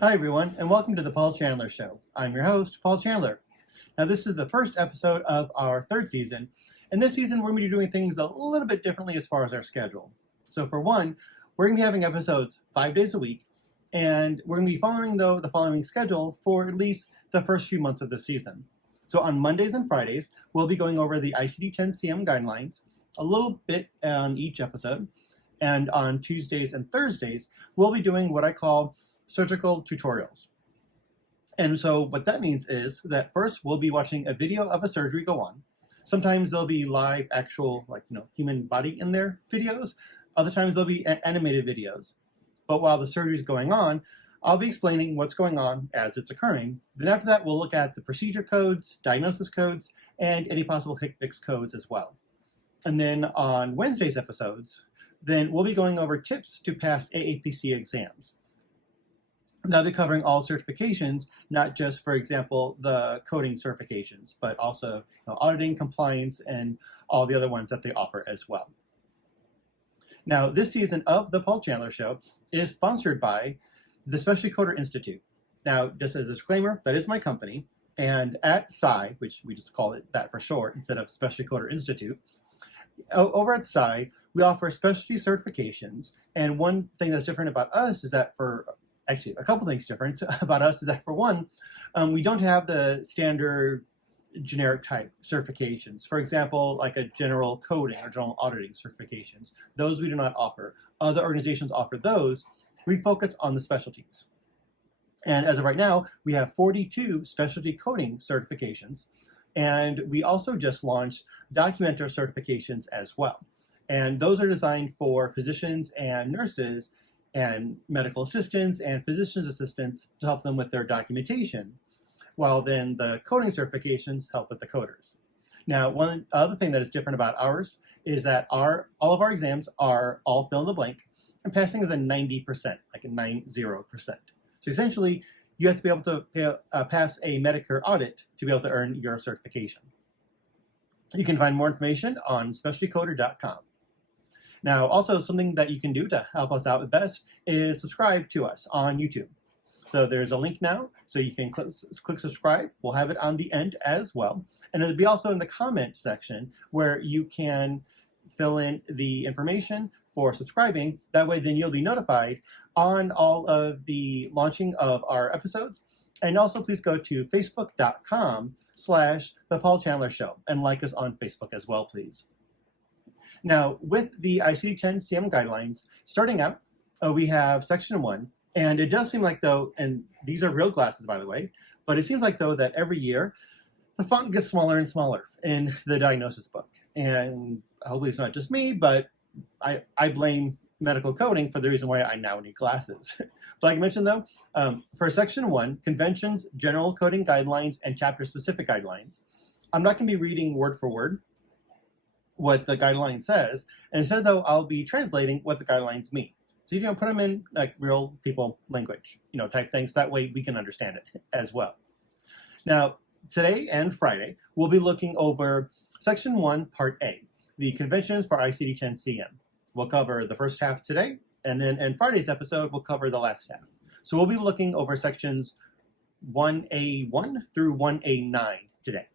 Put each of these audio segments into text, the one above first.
Hi, everyone, and welcome to the Paul Chandler Show. I'm your host, Paul Chandler. Now, this is the first episode of our third season, and this season we're going to be doing things a little bit differently as far as our schedule. So, for one, we're going to be having episodes 5 days a week, and we're going to be following, the following schedule for at least the first few months of the season. So, on Mondays and Fridays, we'll be going over the ICD-10-CM Guidelines a little bit on each episode, and on Tuesdays and Thursdays, we'll be doing what I call surgical tutorials. And so what that means is that first we'll be watching a video of a surgery go on. Sometimes there'll be live actual human body in their videos. Other times there'll be animated videos. But while the surgery is going on, I'll be explaining what's going on as it's occurring. Then after that, we'll look at the procedure codes, diagnosis codes, and any possible HCPCS codes as well. And then on Wednesday's episodes, then we'll be going over tips to pass AAPC exams. They'll be covering all certifications, not just, for example, the coding certifications, but also auditing, compliance, and all the other ones that they offer as well. Now, this season of the Paul Chandler Show is sponsored by the Specialty Coder Institute. Now, just as a disclaimer, that is my company, and at SCI, which we just call it that for short instead of Specialty Coder Institute, over at SCI, we offer specialty certifications, and one thing that's different about us is that actually, a couple things different about us is that, for one, we don't have the standard generic type certifications. For example, like a general coding or general auditing certifications. Those we do not offer. Other organizations offer those. We focus on the specialties. And as of right now, we have 42 specialty coding certifications. And we also just launched documenter certifications as well. And those are designed for physicians and nurses and medical assistants and physician's assistants to help them with their documentation, while then the coding certifications help with the coders. Now, one other thing that is different about ours is that all of our exams are all fill in the blank, and passing is a 90%, like a 90%. So essentially, you have to be able to pass a Medicare audit to be able to earn your certification. You can find more information on specialtycoder.com. Now, also something that you can do to help us out best is subscribe to us on YouTube. So there's a link now, so you can click subscribe. We'll have it on the end as well. And it'll be also in the comment section where you can fill in the information for subscribing. That way, then you'll be notified on all of the launching of our episodes. And also, please go to facebook.com/The Paul Chandler Show and like us on Facebook as well, please. Now, with the ICD-10-CM guidelines, starting out, we have section 1, and it does seem like, though, and these are real glasses, by the way, but it seems like, though, that every year the font gets smaller and smaller in the diagnosis book. And hopefully it's not just me, but I blame medical coding for the reason why I now need glasses. But like I mentioned, though, for section 1, conventions, general coding guidelines, and chapter-specific guidelines, I'm not going to be reading word for word what the guideline says. And instead, though, I'll be translating what the guidelines mean. So put them in like real people language, type things. That way we can understand it as well. Now, today and Friday, we'll be looking over section 1, part A, the conventions for ICD-10-CM. We'll cover the first half today, and then in Friday's episode, we'll cover the last half. So we'll be looking over sections 1A1 through 1A9 today.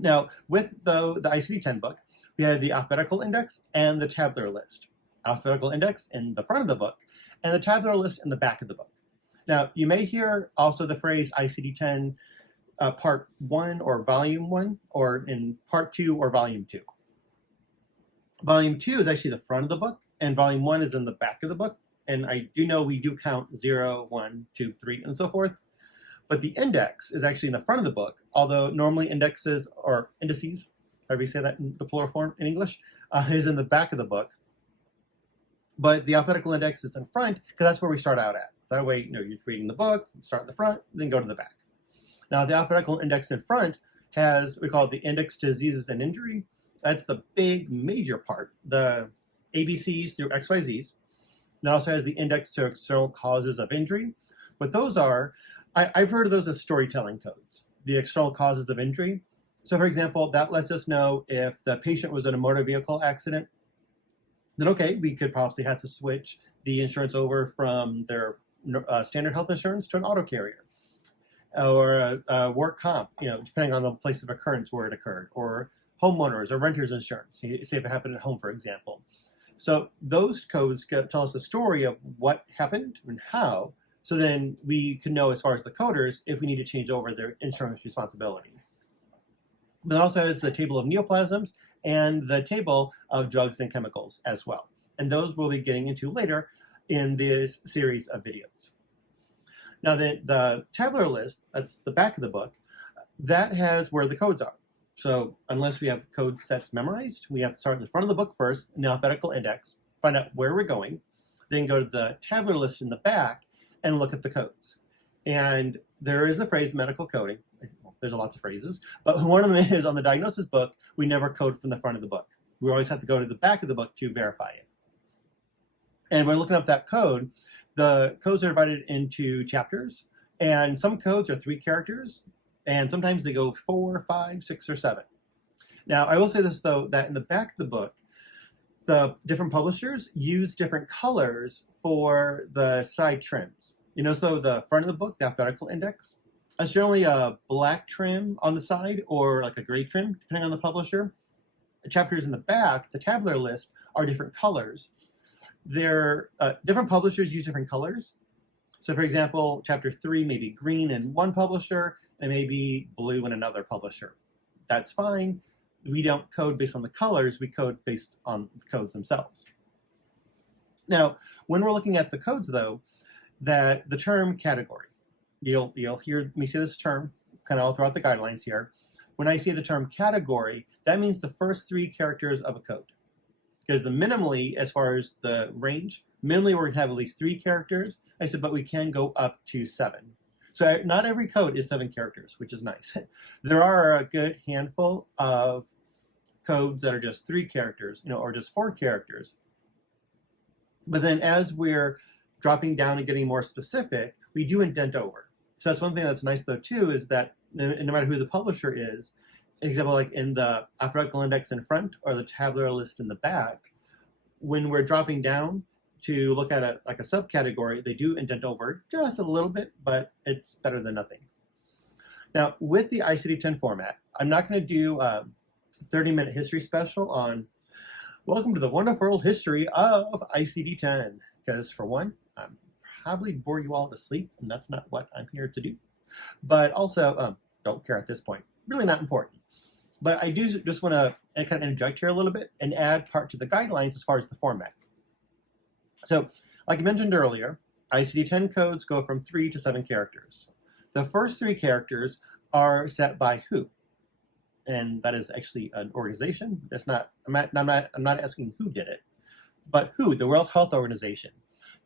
Now, with the ICD-10 book, we have the alphabetical index and the tabular list. Alphabetical index in the front of the book, and the tabular list in the back of the book. Now, you may hear also the phrase ICD-10 Part 1 or Volume 1, or in Part 2 or Volume 2. Volume 2 is actually the front of the book, and Volume 1 is in the back of the book. And I do know we do count 0, 1, 2, 3, and so forth. But the index is actually in the front of the book, although normally indexes, or indices, however you say that in the plural form in English, is in the back of the book. But the alphabetical index is in front, because that's where we start out at. So that way, you're reading the book, start at the front, then go to the back. Now, the alphabetical index in front has, we call it the index to diseases and injury. That's the big major part, the ABCs through XYZs. It also has the index to external causes of injury. What those are, I've heard of those as storytelling codes, the external causes of injury. So for example, that lets us know if the patient was in a motor vehicle accident, then okay, we could possibly have to switch the insurance over from their standard health insurance to an auto carrier, or work comp, depending on the place of occurrence where it occurred, or homeowners or renters insurance, say if it happened at home, for example. So those codes tell us a story of what happened and how, so then we can know, as far as the coders, if we need to change over their insurance responsibility. But it also has the table of neoplasms and the table of drugs and chemicals as well. And those we'll be getting into later in this series of videos. Now the tabular list, that's the back of the book, that has where the codes are. So unless we have code sets memorized, we have to start in the front of the book first, in the alphabetical index, find out where we're going, then go to the tabular list in the back and look at the codes. And there is a phrase, medical coding. Well, there's lots of phrases, but one of them is on the diagnosis book, we never code from the front of the book. We always have to go to the back of the book to verify it. And when looking up that code, the codes are divided into chapters, and some codes are 3 characters, and sometimes they go 4, 5, 6, or 7. Now, I will say this, though, that in the back of the book, the different publishers use different colors for the side trims. So the front of the book, the alphabetical index, that's generally a black trim on the side or like a gray trim, depending on the publisher. The chapters in the back, the tabular list, are different colors. They're different publishers use different colors. So, for example, chapter 3 may be green in one publisher, and maybe blue in another publisher. That's fine. We don't code based on the colors, we code based on the codes themselves. Now, when we're looking at the codes, though, that the term category, you'll hear me say this term kind of all throughout the guidelines here. When I say the term category, that means the first 3 characters of a code. Because the minimally, as far as the range, minimally we're going to have at least 3 characters. I said, but we can go up to 7. So not every code is 7 characters, which is nice. There are a good handful of codes that are just 3 characters, or just 4 characters. But then as we're dropping down and getting more specific, we do indent over. So that's one thing that's nice, though, too, is that no matter who the publisher is, example, like in the alphabetical index in front or the tabular list in the back, when we're dropping down to look at a subcategory, they do indent over just a little bit, but it's better than nothing. Now, with the ICD-10 format, I'm not going to do a 30-minute history special on welcome to the wonderful history of ICD-10, because for one, I'm probably bore you all to sleep, and that's not what I'm here to do. But also, don't care at this point. Really not important. But I do just want to kind of interject here a little bit and add part to the guidelines as far as the format. So, like I mentioned earlier, ICD-10 codes go from 3 to 7 characters. The first 3 characters are set by WHO, and that is actually an organization. That's not. I'm not asking who did it, but WHO, the World Health Organization.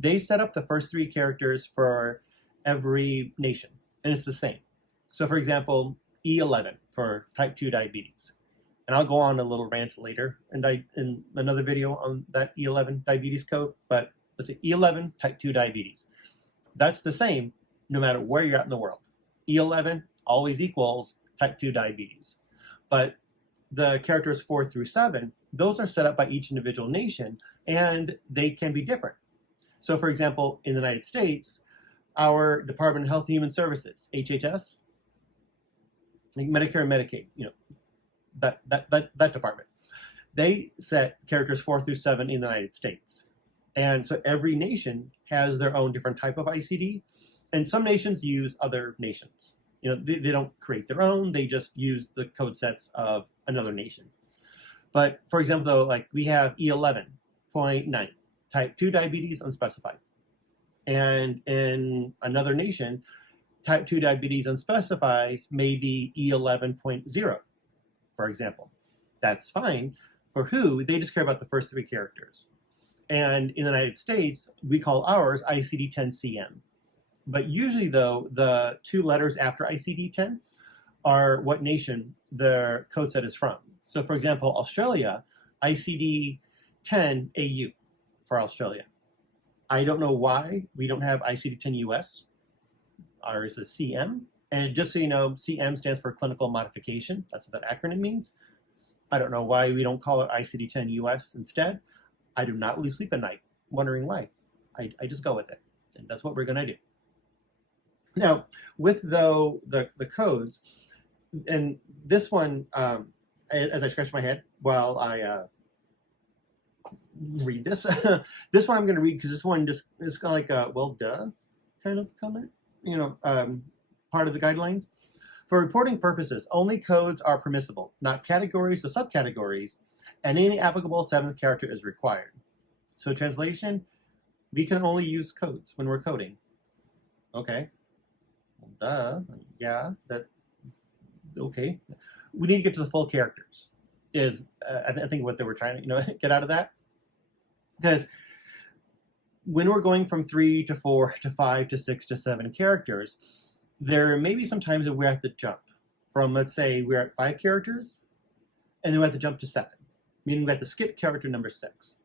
They set up the first 3 characters for every nation, and it's the same. So, for example, E11 for type 2 diabetes. And I'll go on a little rant later in another video on that E11 diabetes code, but let's say E11 type 2 diabetes. That's the same no matter where you're at in the world. E11 always equals type 2 diabetes. But the characters 4 through 7, those are set up by each individual nation, and they can be different. So, for example, in the United States, our Department of Health and Human Services, HHS, like Medicare and Medicaid, that department, they set characters 4 through 7 in the United States. And so every nation has their own different type of ICD, and some nations use other nations. They don't create their own, they just use the code sets of another nation. But for example, though, like we have E11.9, type 2 diabetes unspecified. And in another nation, type 2 diabetes unspecified may be E11.0, for example. That's fine. For WHO, they just care about the first 3 characters. And in the United States, we call ours ICD-10-CM. But usually, though, the 2 letters after ICD-10 are what nation the code set is from. So, for example, Australia, ICD-10-AU for Australia. I don't know why we don't have ICD-10-US. Ours is CM. And just so you know, CM stands for clinical modification. That's what that acronym means. I don't know why we don't call it ICD-10-US instead. I do not lose sleep at night wondering why. I just go with it. And that's what we're going to do. Now, with the codes, and this one, as I scratch my head while I read this, this one I'm going to read because this one just is kind of like a well, duh kind of comment, part of the guidelines. For reporting purposes, only codes are permissible, not categories or subcategories, and any applicable seventh character is required. So translation, we can only use codes when we're coding. Okay. Duh. Yeah, okay. We need to get to the full characters is I think what they were trying to get out of that. Because when we're going from 3 to 4 to 5 to 6 to 7 characters, there may be some times that we have to jump from, let's say, we're at 5 characters, and then we have to jump to 7, meaning we have to skip character number 6.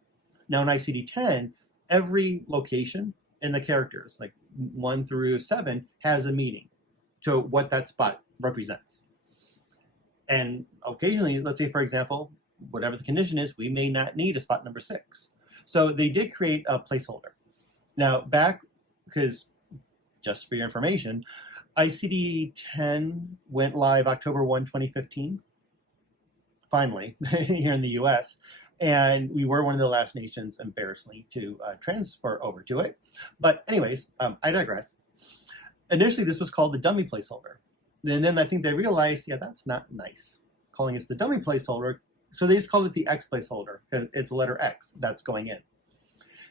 Now in ICD-10, every location in the characters, like 1 through 7, has a meaning to what that spot represents. And occasionally, let's say, for example, whatever the condition is, we may not need a spot number 6. So they did create a placeholder. Now, because just for your information, ICD-10 went live October 1, 2015, finally, here in the US. And we were one of the last nations, embarrassingly, to transfer over to it. But anyways, I digress. Initially, this was called the dummy placeholder. And then I think they realized, yeah, that's not nice, calling it the dummy placeholder. So they just called it the X placeholder, because it's the letter X that's going in.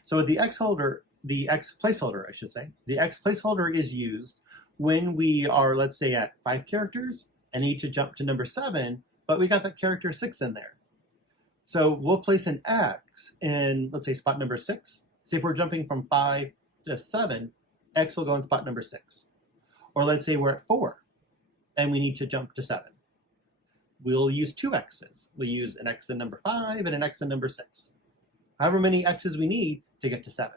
So the X placeholder, I should say, the X placeholder is used when we are, let's say, at 5 characters and need to jump to number 7, but we got that character 6 in there. So we'll place an X in, let's say, spot number 6. Say if we're jumping from 5 to 7, X will go in spot number 6. Or let's say we're at 4 and we need to jump to 7. We'll use 2 X's. We'll use an X in number 5 and an X in number 6. However many X's we need to get to 7.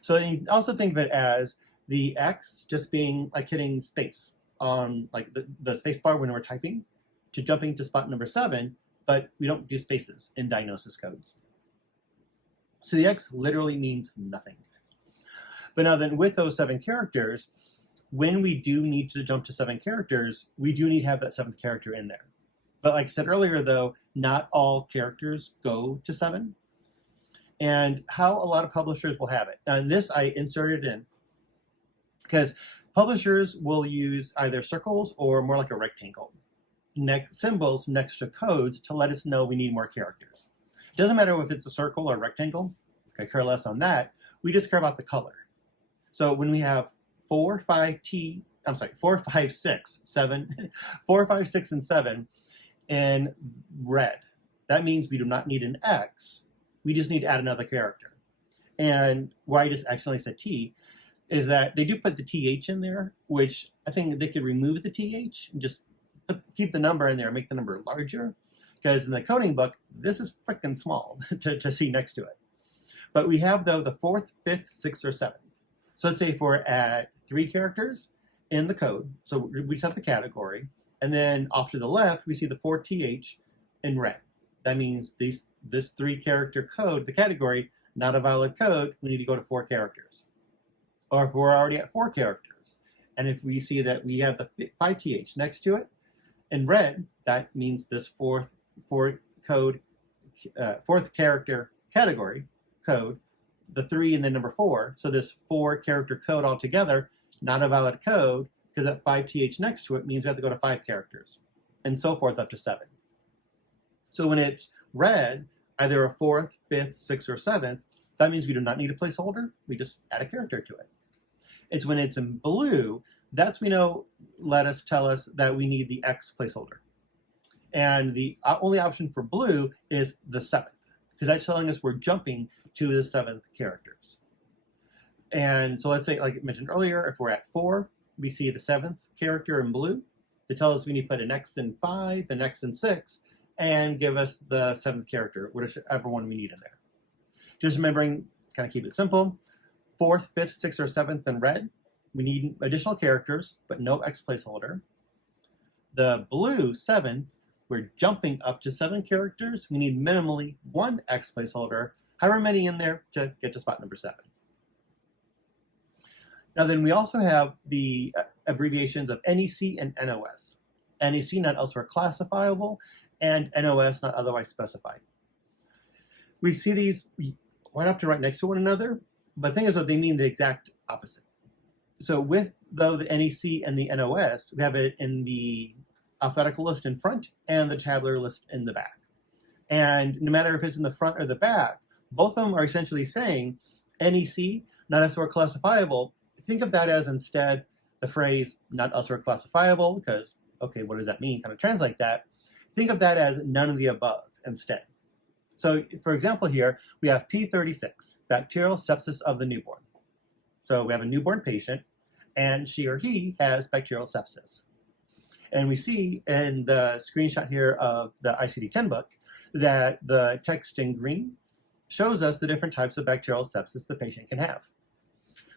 So you also think of it as the X just being like hitting space on like the space bar when we're typing to jumping to spot number 7, but we don't do spaces in diagnosis codes. So the X literally means nothing. But now then with those 7 characters, when we do need to jump to 7 characters, we do need to have that 7th character in there. But like I said earlier, though, not all characters go to 7. And how a lot of publishers will have it. And this I inserted in because publishers will use either circles or more like a rectangle symbols next to codes to let us know we need more characters. It doesn't matter if it's a circle or rectangle. I care less on that. We just care about the color. So when we have 4, 5, 6, 7, 4, 5, 6, and 7 in red, that means we do not need an X. We just need to add another character. And why I just accidentally said T is that they do put the TH in there, which I think they could remove the TH and just keep the number in there, make the number larger. Because in the coding book, this is freaking small to see next to it. But we have, though, the 4th, 5th, 6th, or 7th. So let's say if we're at 3 characters in the code, so we just have the category, and then off to the left, we see the 4 TH in red. That means this 3-character code, the category, not a valid code, we need to go to 4 characters. Or if we're already at 4 characters, and if we see that we have the 5 TH next to it in red, that means this 4th character category code, the 3 and then number 4, so this 4-character code altogether, not a valid code, because that 5 TH next to it means we have to go to 5 characters, and so forth up to 7. So when it's red, either a 4th, 5th, 6th, or 7th, that means we do not need a placeholder, we just add a character to it. It's when it's in blue, that's tell us that we need the X placeholder. And the only option for blue is the 7th, because that's telling us we're jumping to the 7th characters. And so let's say, like I mentioned earlier, if we're at 4, we see the 7th character in blue. They tell us we need to put an X in 5, an X in 6, and give us the 7th character, whichever one we need in there. Just remembering, kind of keep it simple. 4th, 5th, 6th, or 7th in red, we need additional characters, but no X placeholder. The blue 7th, we're jumping up to 7 characters. We need minimally 1 X placeholder, however many in there to get to spot number 7. Now then we also have the abbreviations of NEC and NOS. NEC, not elsewhere classifiable, and NOS, not otherwise specified. We see these right up to right next to one another, but the thing is that they mean the exact opposite. So with, though, the NEC and the NOS, we have it in the alphabetical list in front and the tabular list in the back. And no matter if it's in the front or the back, both of them are essentially saying NEC, not elsewhere classifiable. Think of that as instead the phrase not elsewhere classifiable, because, okay, what does that mean? Kind of translate that. Think of that as none of the above instead. So, for example, here we have P36, bacterial sepsis of the newborn. So we have a newborn patient, and she or he has bacterial sepsis. And we see in the screenshot here of the ICD-10 book that the text in green shows us the different types of bacterial sepsis the patient can have.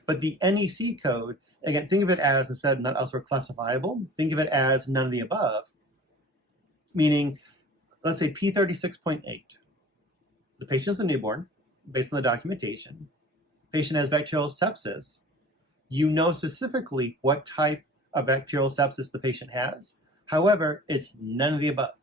But the NEC code, again, think of it as, instead of not elsewhere classifiable, think of it as none of the above, meaning, let's say P36.8. The patient's a newborn, based on the documentation. Patient has bacterial sepsis. You know specifically what type of bacterial sepsis the patient has. However, it's none of the above,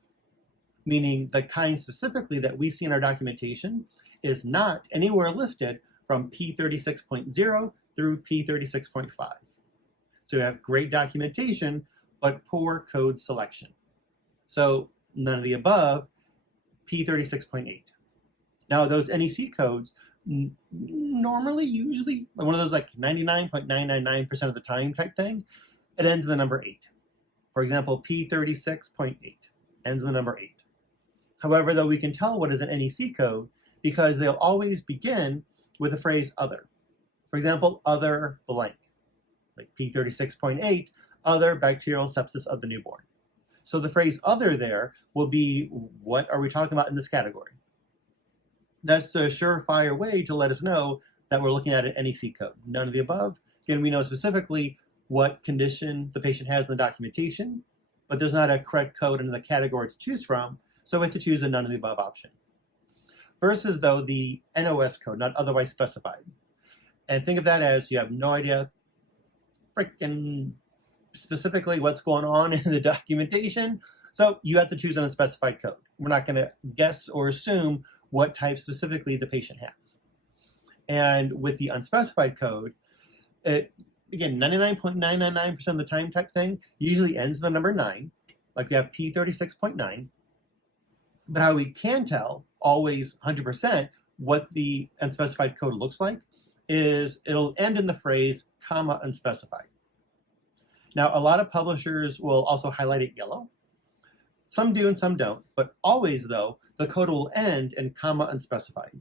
meaning the kind specifically that we see in our documentation is not anywhere listed from P36.0 through P36.5. So you have great documentation, but poor code selection. So none of the above, P36.8. Now those NEC codes, normally, usually, one of those like 99.999% of the time type thing, it ends in the number 8. For example, P36.8 ends in the number 8. However, though, we can tell what is an NEC code because they'll always begin with the phrase other. For example, other blank, like P36.8, other bacterial sepsis of the newborn. So the phrase other there will be, what are we talking about in this category? That's a surefire way to let us know that we're looking at an NEC code. None of the above. Again, we know specifically what condition the patient has in the documentation, but there's not a correct code in the category to choose from, so we have to choose a none of the above option. Versus, though, the NOS code, not otherwise specified. And think of that as you have no idea freaking specifically what's going on in the documentation, so you have to choose an unspecified code. We're not going to guess or assume what type specifically the patient has. And with the unspecified code, it, again, 99.999% of the time type thing usually ends in the number 9, like we have P36.9. But how we can tell, always 100%, what the unspecified code looks like is it'll end in the phrase, comma, unspecified. Now, a lot of publishers will also highlight it yellow. Some do and some don't, but always, though, the code will end in comma unspecified.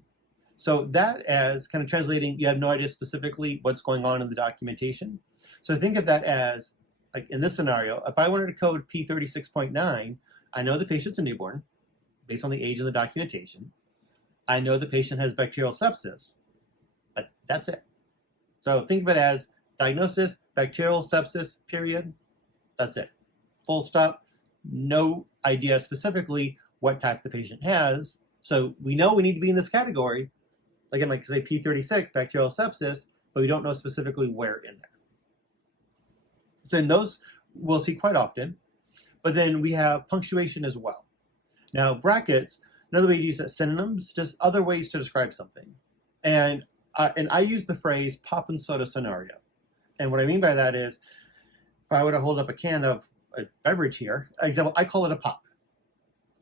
So that as kind of translating, you have no idea specifically what's going on in the documentation. So think of that as, like in this scenario, if I wanted to code P36.9, I know the patient's a newborn, based on the age of the documentation. I know the patient has bacterial sepsis, but that's it. So think of it as diagnosis, bacterial sepsis, period. That's it. Full stop. No idea specifically what type the patient has. So we know we need to be in this category. Again, like say P36, bacterial sepsis, but we don't know specifically where in there. So in those we'll see quite often. But then we have punctuation as well. Now brackets, another way to use it, synonyms, just other ways to describe something. And I use the phrase pop and soda scenario. And what I mean by that is, if I were to hold up a can of a beverage here, example, I call it a pop.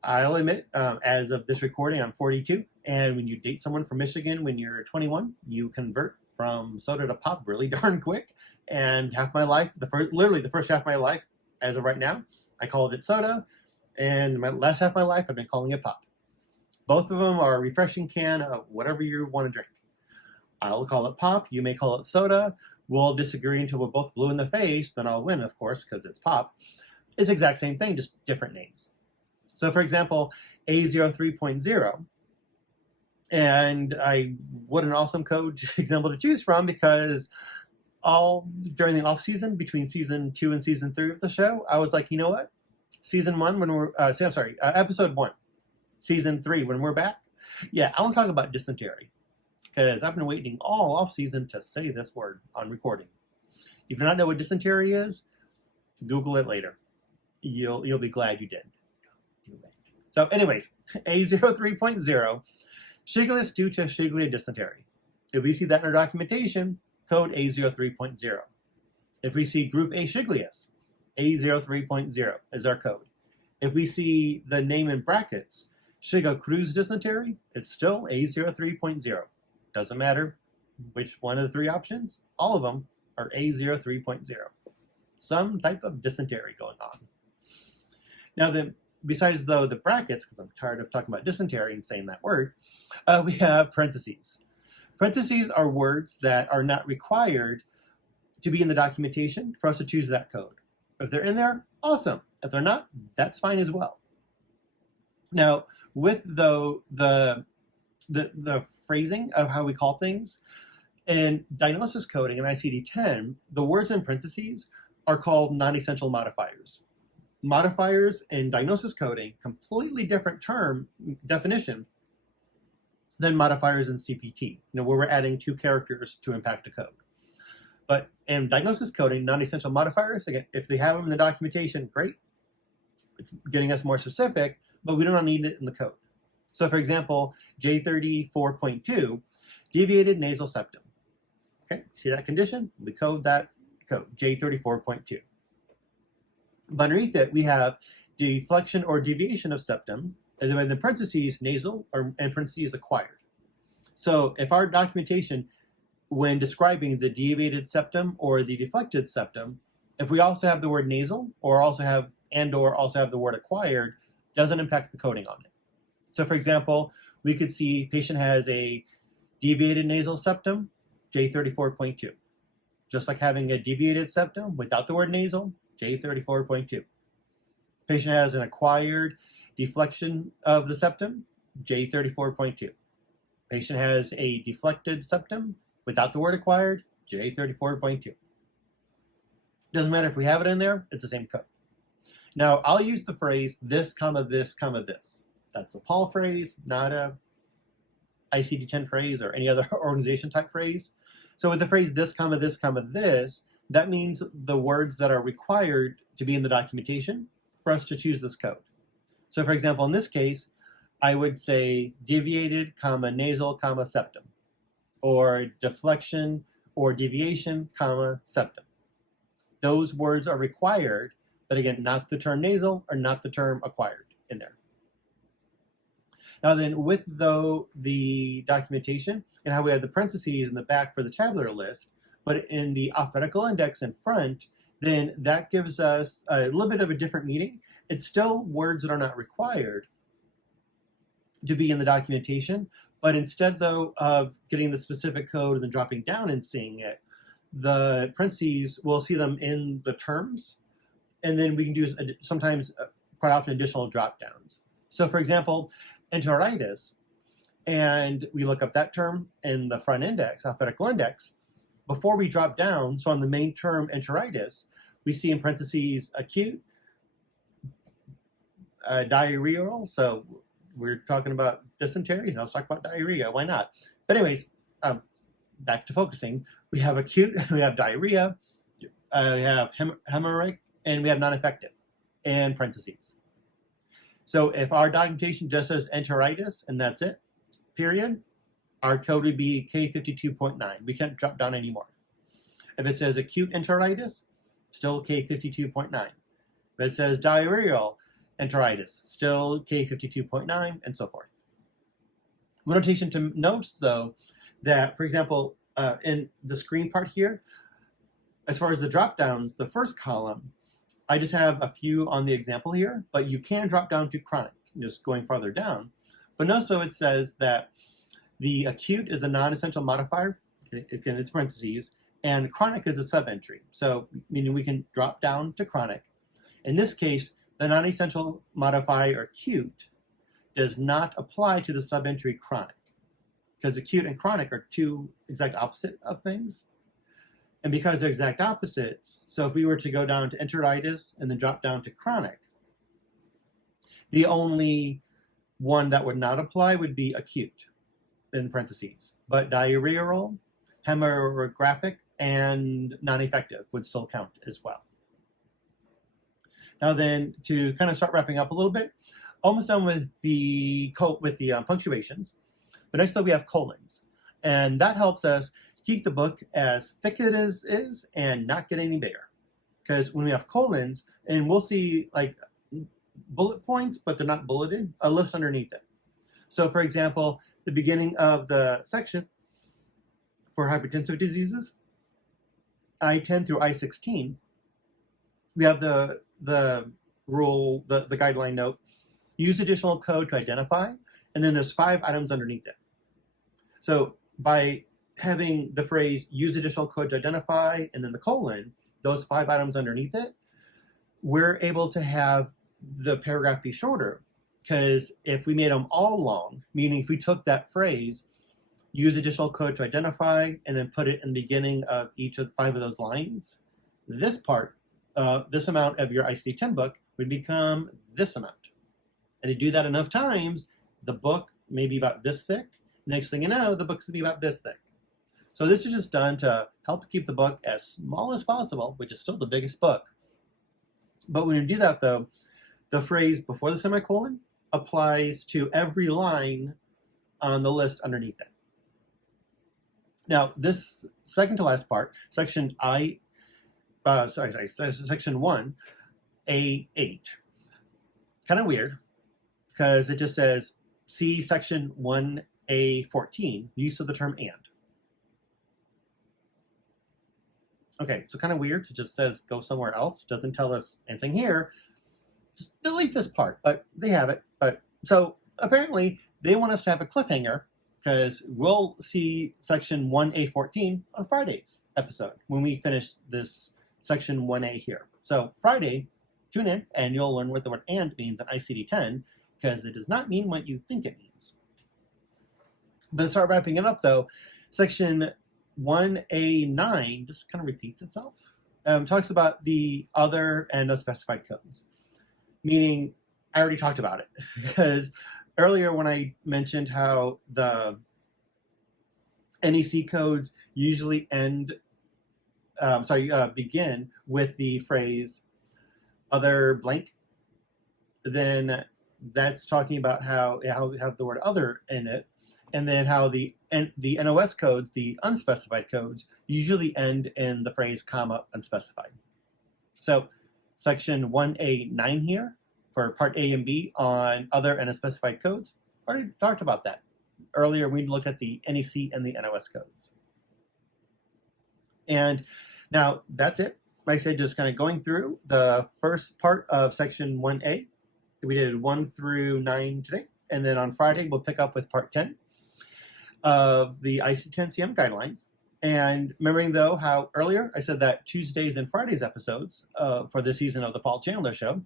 I'll admit, as of this recording, I'm 42, and when you date someone from Michigan when you're 21, you convert from soda to pop really darn quick. And half my life, literally the first half of my life, as of right now, I called it soda, and my last half of my life, I've been calling it pop. Both of them are a refreshing can of whatever you want to drink. I'll call it pop, you may call it soda. We'll disagree until we're both blue in the face, then I'll win, of course, because it's pop. It's the exact same thing, just different names. So for example, A03.0, and what an awesome code example to choose from, because all during the off season, between season 2 and season 3 of the show, I was like, you know what? Season 1, when we're, episode 1, season 3, when we're back, yeah, I want to talk about dysentery, because I've been waiting all off season to say this word on recording. If you do not know what dysentery is, Google it later. You'll be glad you did. So anyways, A03.0, Shigellus due to Shigella dysentery. If we see that in our documentation, code A03.0. If we see group A Shigellus, A03.0 is our code. If we see the name in brackets, Shigella Cruz dysentery, it's still A03.0. Doesn't matter which one of the three options, all of them are A03.0. Some type of dysentery going on. Now then, besides though the brackets, because I'm tired of talking about dysentery and saying that word, we have parentheses. Parentheses are words that are not required to be in the documentation for us to choose that code. If they're in there, awesome. If they're not, that's fine as well. Now, with the phrasing of how we call things, in diagnosis coding and ICD-10, the words in parentheses are called non-essential modifiers. Modifiers in diagnosis coding, completely different definition than modifiers in CPT, where we're adding 2 characters to impact a code. But in diagnosis coding, non-essential modifiers, again, if they have them in the documentation, great. It's getting us more specific, but we don't need it in the code. So for example, J34.2, deviated nasal septum. Okay, see that condition? We code that code, J34.2. But underneath it, we have deflection or deviation of septum, and then in the parentheses, nasal, or in parentheses, acquired. So if our documentation, when describing the deviated septum or the deflected septum, if we also have the word nasal, or also have the word acquired, doesn't impact the coding on it. So for example, we could see patient has a deviated nasal septum, J34.2. Just like having a deviated septum without the word nasal, J34.2. Patient has an acquired deflection of the septum, J34.2. Patient has a deflected septum without the word acquired, J34.2. Doesn't matter if we have it in there, it's the same code. Now, I'll use the phrase this, comma, this, comma, this. That's a Paul phrase, not a ICD-10 phrase or any other organization type phrase. So with the phrase this, comma, this, comma, this, that means the words that are required to be in the documentation for us to choose this code. So for example, in this case, I would say deviated, comma, nasal, comma, septum, or deflection or deviation, comma, septum. Those words are required, but again, not the term nasal or not the term acquired in there. Now then, with the documentation and how we have the parentheses in the back for the tabular list, but in the alphabetical index in front, then that gives us a little bit of a different meaning. It's still words that are not required to be in the documentation, but instead though of getting the specific code and then dropping down and seeing it, the parentheses, we'll see them in the terms, and then we can do sometimes, quite often, additional drop downs. So for example, enteritis, and we look up that term in the front index, alphabetical index, before we drop down, so on the main term enteritis, we see in parentheses acute, diarrheal, so we're talking about dysentery, so let's talk about diarrhea, why not? But anyways, back to focusing, we have acute, we have diarrhea, we have hemorrhagic, and we have non-effective, and parentheses. So if our documentation just says enteritis, and that's it, period, our code would be K52.9. We can't drop down anymore. If it says acute enteritis, still K52.9. If it says diarrheal enteritis, still K52.9, and so forth. One notation to note, though, that, for example, in the screen part here, as far as the drop downs, the first column, I just have a few on the example here, but you can drop down to chronic, just going farther down. But also it says that the acute is a non-essential modifier, again, it's parentheses, and chronic is a sub-entry. So, meaning we can drop down to chronic. In this case, the non-essential modifier acute does not apply to the sub-entry chronic, because acute and chronic are two exact opposite of things. And because they're exact opposites, so if we were to go down to enteritis and then drop down to chronic, the only one that would not apply would be acute, in parentheses. But diarrheal, hemorrhagic, and non-effective would still count as well. Now then, to kind of start wrapping up a little bit, almost done with the punctuations, but next up we have colons, and that helps us keep the book as thick as it is and not get any bigger. Because when we have colons, and we'll see like bullet points, but they're not bulleted, a list underneath it. So for example, the beginning of the section for hypertensive diseases, I-10 through I-16, we have the rule, the guideline note, use additional code to identify, and then there's 5 items underneath it. So by having the phrase use additional code to identify and then the colon, those 5 items underneath it, we're able to have the paragraph be shorter, because if we made them all long, meaning if we took that phrase, use additional code to identify, and then put it in the beginning of each of the 5 of those lines, this part, this amount of your ICD-10 book would become this amount. And to do that enough times, the book may be about this thick. Next thing you know, the book's gonna be about this thick. So this is just done to help keep the book as small as possible, which is still the biggest book. But when you do that though, the phrase before the semicolon applies to every line on the list underneath it. Now this second to last part, section 1A8, kind of weird, because it just says, see section 1A14, use of the term and. Okay, so kind of weird. It just says go somewhere else. Doesn't tell us anything here. Just delete this part, but they have it. But so apparently they want us to have a cliffhanger, because we'll see section 1A14 on Friday's episode when we finish this section 1A here. So Friday, tune in and you'll learn what the word and means in ICD-10, because it does not mean what you think it means. But to start wrapping it up though, section 1A9 just kind of repeats itself. Talks about the other and unspecified codes, meaning I already talked about it, because earlier when I mentioned how the NEC codes usually begin with the phrase other blank, then that's talking about how have the word other in it, and then how the NOS codes, the unspecified codes, usually end in the phrase comma unspecified. So section 1A9 here for part A and B on other and unspecified codes, already talked about that. Earlier we looked at the NEC and the NOS codes. And now that's it. Like I said, just kind of going through the first part of section 1A. We did 1 through 9 today. And then on Friday, we'll pick up with part 10 of the ICD-10-CM Guidelines. And remembering, though, how earlier I said that Tuesdays and Fridays episodes for this season of the Paul Chandler Show,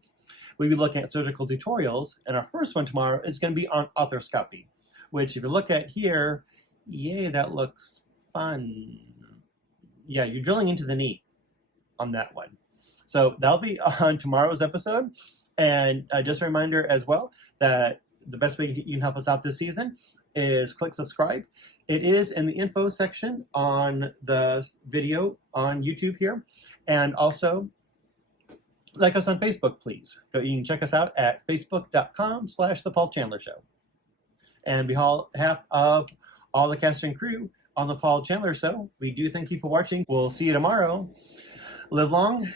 we'll be looking at surgical tutorials. And our first one tomorrow is going to be on arthroscopy, which if you look at here, yay, that looks fun. Yeah, you're drilling into the knee on that one. So that'll be on tomorrow's episode. And just a reminder as well that the best way you can help us out this season is click subscribe. It is in the info section on the video on YouTube here. And also like us on Facebook, please. So you can check us out at facebook.com/The Paul Chandler Show. And on behalf of all the cast and crew on the Paul Chandler Show, we do thank you for watching. We'll see you tomorrow. Live long,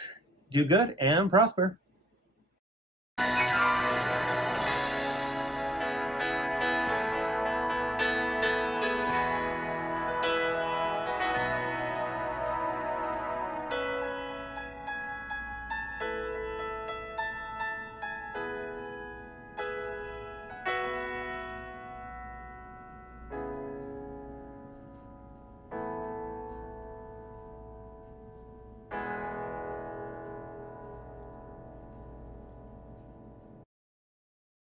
do good, and prosper.